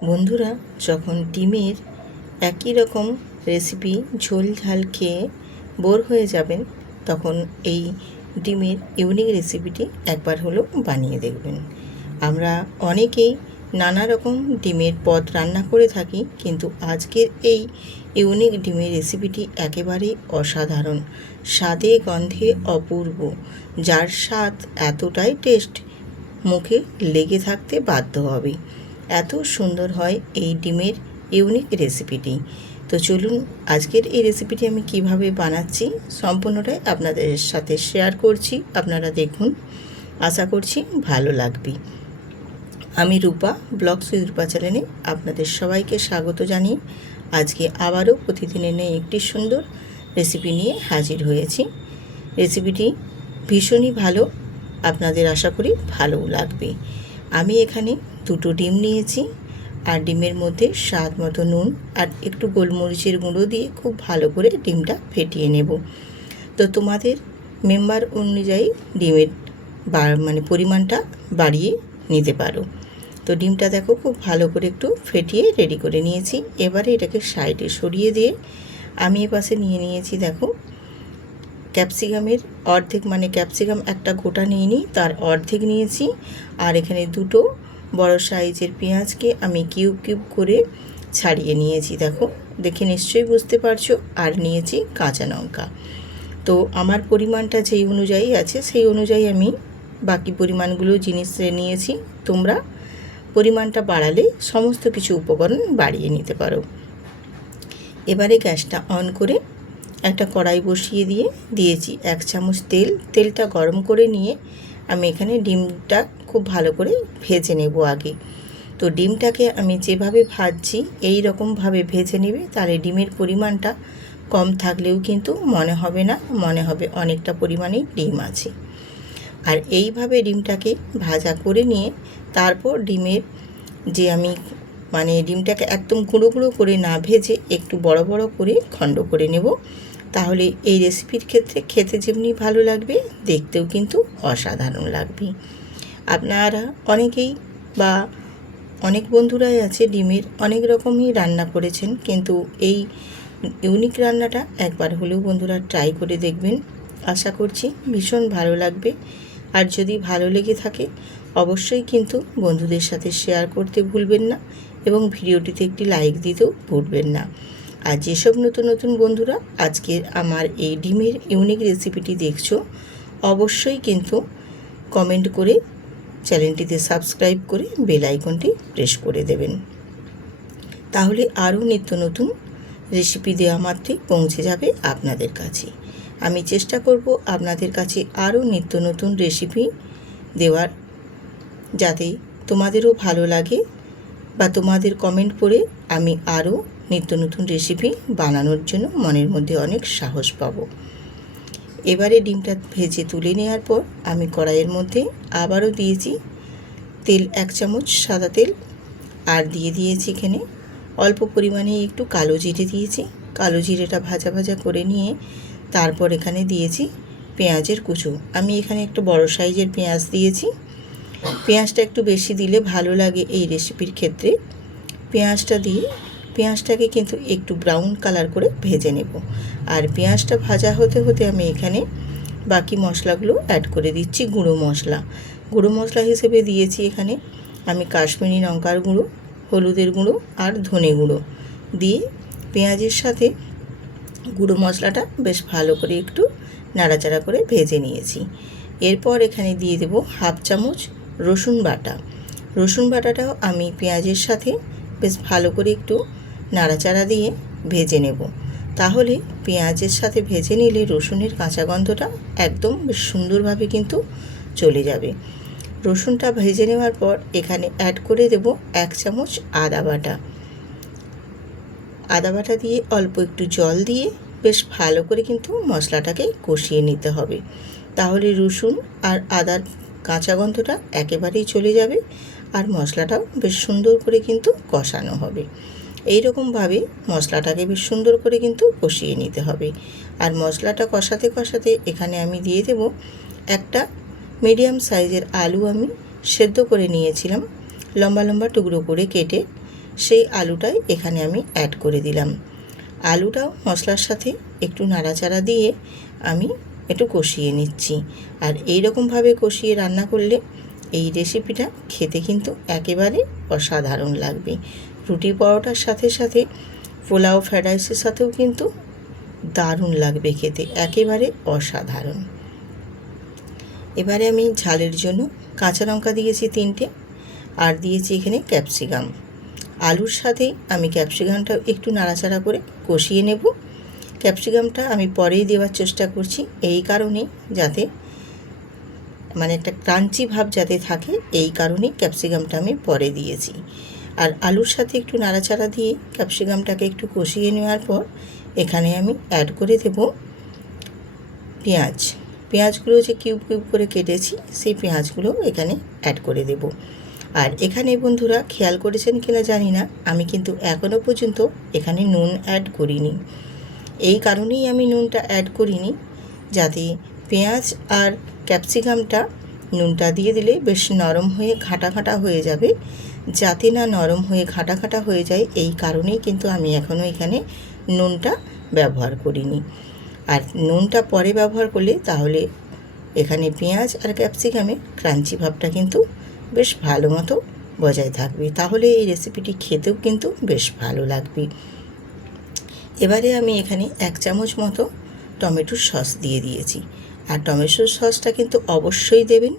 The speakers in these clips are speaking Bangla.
বন্ধুরা, যখন ডিমের একই রকম রেসিপি ঝোল ঝাল খেয়ে বোর হয়ে যাবেন, তখন এই ডিমের ইউনিক রেসিপিটি একবার হলেও বানিয়ে দেখবেন। আমরা অনেকেই নানা রকম ডিমের পদ রান্না করে থাকি, কিন্তু আজকের এই ইউনিক ডিমের রেসিপিটি একেবারেই অসাধারণ, স্বাদে গন্ধে অপূর্ব, যার স্বাদ এতটাই টেস্ট মুখে লেগে থাকতে বাধ্য হবে। এত সুন্দর হয় এই ডিমের ইউনিক রেসিপিটি। তো চলুন, আজকের এই রেসিপিটি আমি কিভাবে বানাচ্ছি সম্পূর্ণটাই আপনাদের সাথে শেয়ার করছি। আপনারা দেখুন, আশা করছি ভালো লাগবে। আমি রূপা, ব্লগস উইথ রূপা চ্যানেলে আপনাদের সবাইকে স্বাগত জানিয়ে আজকে আবারও প্রতিদিনের নেই একটি সুন্দর রেসিপি নিয়ে হাজির হয়েছি। রেসিপিটি ভীষণই ভালো, আপনাদের আশা করি ভালোও লাগবে। আমি এখানে 2টো ডিম নিয়েছি, আর ডিমের মধ্যে স্বাদ মতো নুন আর একটু গোলমরিচের গুঁড়ো দিয়ে খুব ভালো করে ডিমটা ফেটিয়ে নেব। তো তোমাদের মেম্বার অনুযায়ী ডিমের পরিমাণটা বাড়িয়ে নিতে পারো। তো ডিমটা দেখো খুব ভালো করে একটু ফেটিয়ে রেডি করে নিয়েছি। এবারে এটাকে সাইডে সরিয়ে দিয়ে আমি এপাশে নিয়ে নিয়েছি, দেখো, ক্যাপসিকামের অর্ধেক, ক্যাপসিকাম একটা গোটা নিয়ে নিই, তার অর্ধেক নিয়েছি। আর এখানে 2টো বড় সাইজের পেঁয়াজকে আমি কিউব কিউব করে ছাড়িয়ে নিয়েছি, দেখো, দেখে নিশ্চয়ই বুঝতে পারছো। আর নিয়েছি কাঁচা লঙ্কা। তো আমার পরিমাণটা যেই অনুযায়ী আছে সেই অনুযায়ী আমি বাকি পরিমাণগুলো জিনিস নিয়েছি। তোমরা পরিমাণটা বাড়ালে সমস্ত কিছু উপকরণ বাড়িয়ে নিতে পারো। এবারে গ্যাসটা অন করে একটা কড়াই বসিয়ে দিয়েছি 1 চামচ তেল। তেলটা গরম করে নিয়ে আমি এখানে ডিমটা খুব ভালো করে ভেজে নেব আগে। তো ডিমটাকে আমি যেভাবে ভাজছি এই রকমভাবে ভেজে নেবে, তাহলে ডিমের পরিমাণটা কম থাকলেও কিন্তু মনে হবে না, মনে হবে অনেকটা পরিমাণেই ডিম আছে। আর এইভাবে ডিমটাকে ভাজা করে নিয়ে তারপর ডিমের যে আমি ডিমটাকে একদম গুঁড়ো গুঁড়ো করে না ভেজে একটু বড় বড় করে খণ্ড করে নেব। তাহলে এই রেসিপির ক্ষেত্রে খেতে যেমনি ভালো লাগবে, দেখতেও কিন্তু অসাধারণ লাগবে। আপনারা অনেকেই বা অনেক বন্ধুরাই আছে ডিমের অনেক রকমই রান্না করেছেন, কিন্তু এই ইউনিক রান্নাটা একবার হলেও বন্ধুরা ট্রাই করে দেখবেন। আশা করছি ভীষণ ভালো লাগবে। আর যদি ভালো লেগে থাকে অবশ্যই কিন্তু বন্ধুদের সাথে শেয়ার করতে ভুলবেন না, এবং ভিডিওটিতে একটি লাইক দিতেও ভুলবেন না। আর যেসব নতুন নতুন বন্ধুরা আজকে আমার এই ডিমের ইউনিক রেসিপিটি দেখছো, অবশ্যই কিন্তু কমেন্ট করে চ্যানেলটিতে সাবস্ক্রাইব করে বেল আইকনটি প্রেস করে দেবেন। তাহলে আরও নিত্য নতুন রেসিপি দেওয়া মাত্রই পৌঁছে যাবে আপনাদের কাছে। আমি চেষ্টা করব আপনাদের কাছে আরও নিত্য নতুন রেসিপি দেওয়ার, যাতে তোমাদেরও ভালো লাগে বা তোমাদের কমেন্ট পড়ে আমি আরও নিত্য নতুন রেসিপি বানানোর জন্য মনের মধ্যে অনেক সাহস পাব। এবারে ডিমটা ভেজে তুলে নেওয়ার পর আমি কড়াইয়ের মধ্যে আবারও দিয়েছি তেল, 1 চামচ সাদা তেল, আর দিয়েছি এখানে অল্প পরিমাণে একটু কালো জিরে দিয়েছি। কালো জিরেটা ভাজা ভাজা করে নিয়ে তারপর এখানে দিয়েছি পেঁয়াজের কুচো। আমি এখানে একটু বড় সাইজের পেঁয়াজ দিয়েছি। পেঁয়াজটা একটু বেশি দিলে ভালো লাগে এই রেসিপির ক্ষেত্রে। পেঁয়াজটা দিয়ে পেঁয়াজটাকে কিন্তু একটু ব্রাউন কালার করে ভেজে নেব। আর পেঁয়াজটা ভাজা হতে হতে আমি এখানে বাকি মশলাগুলো অ্যাড করে দিচ্ছি। গুঁড়ো মশলা হিসেবে দিয়েছি এখানে আমি কাশ্মীরি লঙ্কার গুঁড়ো, হলুদের গুঁড়ো আর ধনে গুঁড়ো দিয়ে পেঁয়াজের সাথে গুঁড়ো মশলাটা বেশ ভালো করে একটু নাড়াচাড়া করে ভেজে নিয়েছি। এরপর এখানে দিয়ে দেব 1/2 চামচ রসুন বাটা। রসুন বাটাটাও আমি পেঁয়াজের সাথে বেশ ভালো করে একটু নাড়াচাড়া দিয়ে ভেজে নেব। তাহলে পেঁয়াজের সাথে ভেজে নিলে রসুনের কাঁচা গন্ধটা একদম বেশ সুন্দরভাবে কিন্তু চলে যাবে। রসুনটা ভেজে নেওয়ার পর এখানে অ্যাড করে দেব 1 চামচ আদা বাটা। আদা বাটা দিয়ে অল্প একটু জল দিয়ে বেশ ভালো করে কিন্তু মশলাটাকে কষিয়ে নিতে হবে। তাহলে রসুন আর আদার কাঁচা গন্ধটা একেবারেই চলে যাবে, আর মশলাটাও বেশ সুন্দর করে কিন্তু কষানো হবে। এই রকমভাবে মশলাটাকে বেশ সুন্দর করে কিন্তু কষিয়ে নিতে হবে। আর মশলাটা কষাতে কষাতে এখানে আমি দিয়ে দেব একটা মিডিয়াম সাইজের আলু আমি সেদ্ধ করে নিয়েছিলাম, লম্বা লম্বা টুকরো করে কেটে সেই আলুটাই এখানে আমি অ্যাড করে দিলাম। আলুটাও মশলার সাথে একটু নাড়াচাড়া দিয়ে আমি একটু কষিয়ে নিচ্ছি। আর এই রকমভাবে কষিয়ে রান্না করলে এই রেসিপিটা খেতে কিন্তু একেবারে অসাধারণ লাগবে। রুটি পরোটার সাথে সাথে পোলাও ফ্রায়েড রাইসের সাথেও কিন্তু দারুণ লাগবে খেতে, একেবারে অসাধারণ। এবারে আমি ঝালের জন্য কাঁচা লঙ্কা দিয়েছি 3টে, আর দিয়েছি এখানে ক্যাপসিকাম। আলুর সাথে আমি ক্যাপসিকামটা একটু নাড়াচাড়া করে কষিয়ে নেব। ক্যাপসিকামটা আমি পরেই দেওয়ার চেষ্টা করছি, এই কারণে যাতে মানে একটা ক্রাঞ্চি ভাব যাতে থাকে, এই কারণেই ক্যাপসিকামটা আমি পরে দিয়েছি। আর আলুর সাথে একটু নাড়াচাড়া দিয়ে ক্যাপসিকামটাকে একটু কষিয়ে নেওয়ার পর এখানে আমি অ্যাড করে দেব পেঁয়াজ। পেঁয়াজগুলো যে কিউব কিউব করে কেটেছি সেই পেঁয়াজগুলো এখানে অ্যাড করে দেব। আর এখানে বন্ধুরা খেয়াল করেছেন কিনা জানি না, আমি কিন্তু এখনও পর্যন্ত এখানে নুন অ্যাড করিনি। এই কারণেই আমি নুনটা অ্যাড করিনি, যাতে পেঁয়াজ আর ক্যাপসিকামটা নুনটা দিয়ে দিলে বেশ নরম হয়ে ঘাটা ঘাটা হয়ে যাবে। যাতে না নরম হয়ে ঘাটা ঘাটা হয়ে যায়, এই কারণেই কিন্তু আমি এখনও এখানে নুনটা ব্যবহার করিনি। আর নুনটা পরে ব্যবহার করলে তাহলে এখানে পেঁয়াজ আর ক্যাপসিকামে ক্রাঞ্চি ভাবটা কিন্তু বেশ ভালো মতো বজায় থাকবে, তাহলে এই রেসিপিটি খেতেও কিন্তু বেশ ভালো লাগবে। এবারে আমি এখানে 1 চামচ মতো টমেটোর সস দিয়ে দিয়েছি। আর টমেটোর সসটা কিন্তু অবশ্যই দেবেন,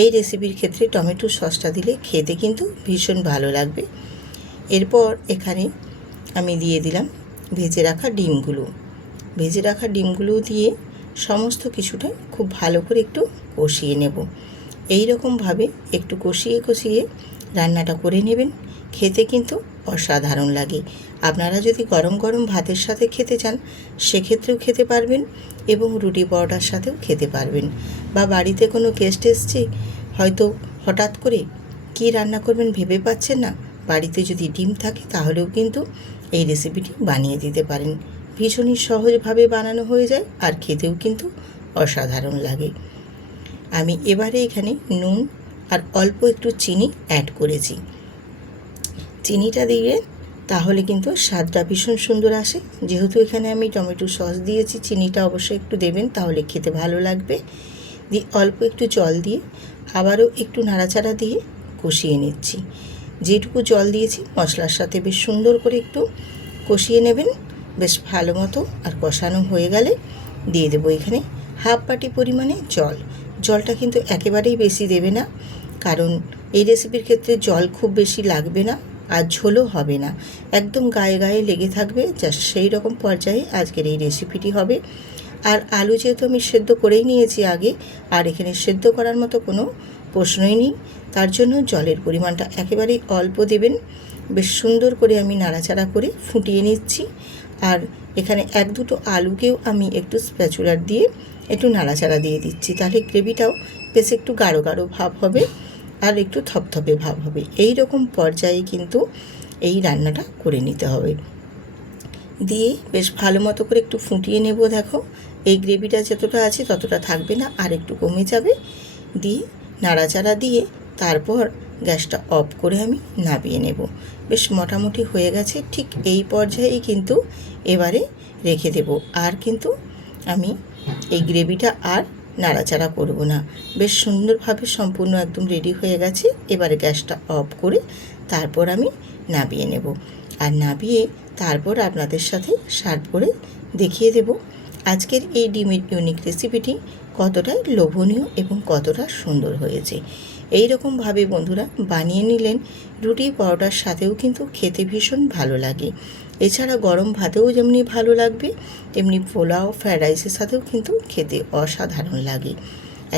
এই রেসিপির ক্ষেত্রে টমেটোর সসটা দিলে খেতে কিন্তু ভীষণ ভালো লাগবে। এরপর এখানে আমি দিয়ে দিলাম ভেজে রাখা ডিমগুলো। ভেজে রাখা ডিমগুলো দিয়ে সমস্ত কিছুটা খুব ভালো করে একটু কষিয়ে নেব। এই রকমভাবে একটু কষিয়ে কষিয়ে রান্নাটা করে নেবেন, খেতে কিন্তু অসাধারণ লাগে। আপনারা যদি গরম গরম ভাতের সাথে খেতে চান সেক্ষেত্রেও খেতে পারবেন, এবং রুটি পরোটার সাথেও খেতে পারবেন। বা বাড়িতে কোনো গেস্ট এসছে, হয়তো হঠাৎ করে কী রান্না করবেন ভেবে পাচ্ছেন না, বাড়িতে যদি ডিম থাকে তাহলেও কিন্তু এই রেসিপিটি বানিয়ে দিতে পারেন। ভীষণই সহজভাবে বানানো হয়ে যায় আর খেতেও কিন্তু অসাধারণ লাগে। আমি এবারে এখানে নুন আর অল্প একটু চিনি অ্যাড করেছি। চিনিটা দিয়ে তাহলে কিন্তু স্বাদটা ভীষণ সুন্দর আসে। যেহেতু এখানে আমি টমেটো সস দিয়েছি, চিনিটা অবশ্যই একটু দেবেন, তাহলে খেতে ভালো লাগবে। দিয়ে অল্প একটু জল দিয়ে আবারও একটু নাড়াচাড়া দিয়ে কষিয়ে নিচ্ছি। যেটুকু জল দিয়েছি মশলার সাথে বেশ সুন্দর করে একটু কষিয়ে নেবেন বেশ ভালো মতো। আর কষানো হয়ে গেলে দিয়ে দেবো এখানে হাফ বাটি পরিমাণে জল। জলটা কিন্তু একেবারেই বেশি দেবে না, কারণ এই রেসিপির ক্ষেত্রে জল খুব বেশি লাগবে না, আর ঝোলও হবে না, একদম গায়ে গায়ে লেগে থাকবে। জাস্ট সেই রকম পর্যায়ে আজকের এই রেসিপিটি হবে। আর আলু যেহেতু আমি সেদ্ধ করেই নিয়েছি আগে, আর এখানে সেদ্ধ করার মতো কোনো প্রশ্নই নেই, তার জন্য জলের পরিমাণটা একেবারেই অল্প দেবেন। বেশ সুন্দর করে আমি নাড়াচাড়া করে ফুটিয়ে নিচ্ছি। আর এখানে 1-2টো আলুকেও আমি একটু স্প্যাচুলার দিয়ে একটু নাড়াচাড়া দিয়ে দিচ্ছি, তাহলে গ্রেভিটাও বেশ একটু গাঢ় গাঢ় ভাব হবে আর একটু থপথপে ভাব হবে। এই রকম পর্যায়ে কিন্তু এই রান্নাটা করে নিতে হবে। দিয়ে বেশ ভালো মতো করে একটু ফুটিয়ে নেব। দেখো এই গ্রেভিটা যতটা আছে ততটা থাকবে না, আর একটু কমে যাবে। দিয়ে নাড়াচাড়া দিয়ে তারপর গ্যাসটা অফ করে আমি নামিয়ে নেব। বেশ মোটামুটি হয়ে গেছে, ঠিক এই পর্যায়েই কিন্তু এবারে রেখে দেব। আর কিন্তু আমি এই গ্রেভিটা আর নাড়াচাড়া করব না। বেশ সুন্দরভাবে সম্পূর্ণ একদম রেডি হয়ে গেছে। এবারে গ্যাসটা অফ করে তারপর আমি নামিয়ে নেব। আর নামিয়ে তারপর আপনাদের সাথে সার্ভ করে দেখিয়ে দেব আজকের এই ডিমের ইউনিক রেসিপিটি কতটা লোভনীয় এবং কতটা সুন্দর হয়েছে। এই রকমভাবে বন্ধুরা বানিয়ে নিলেন, রুটি পরোটার সাথেও কিন্তু খেতে ভীষণ ভালো লাগে। এছাড়া গরম ভাতেও যেমনি ভালো লাগবে, তেমনি পোলাও ফ্রায়েড রাইসের সাথেও কিন্তু খেতে অসাধারণ লাগে।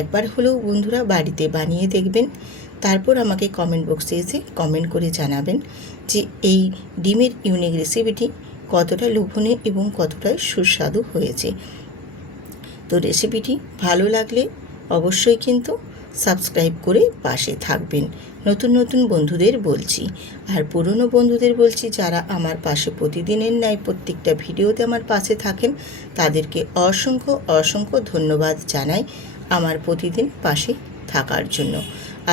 একবার হলেও বন্ধুরা বাড়িতে বানিয়ে দেখবেন, তারপর আমাকে কমেন্ট বক্সে এসে কমেন্ট করে জানাবেন যে এই ডিমের ইউনিক রেসিপিটি কতটা লোভনীয় এবং কতটা সুস্বাদু হয়েছে। তো রেসিপিটি ভালো লাগলে অবশ্যই কিন্তু সাবস্ক্রাইব করে পাশে থাকবেন। নতুন নতুন বন্ধুদের বলছি, আর পুরনো বন্ধুদের বলছি যারা আমার পাশে প্রতিদিনের ন্যায় প্রত্যেকটা ভিডিওতে আমার পাশে থাকেন, তাদেরকে অসংখ্য অসংখ্য ধন্যবাদ জানাই আমার প্রতিদিন পাশে থাকার জন্য।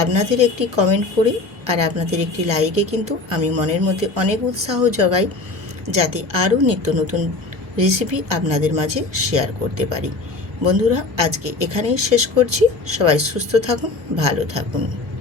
আপনাদের একটি কমেন্ট করে আর আপনাদের একটি লাইকে কিন্তু আমি মনের মধ্যে অনেক উৎসাহ জোগাই, যাতে আরও নিত্য নতুন রেসিপি আপনাদের মাঝে শেয়ার করতে পারি। বন্ধুরা, আজকে এখানেই শেষ করছি। সবাই সুস্থ থাকুন, ভালো থাকুন।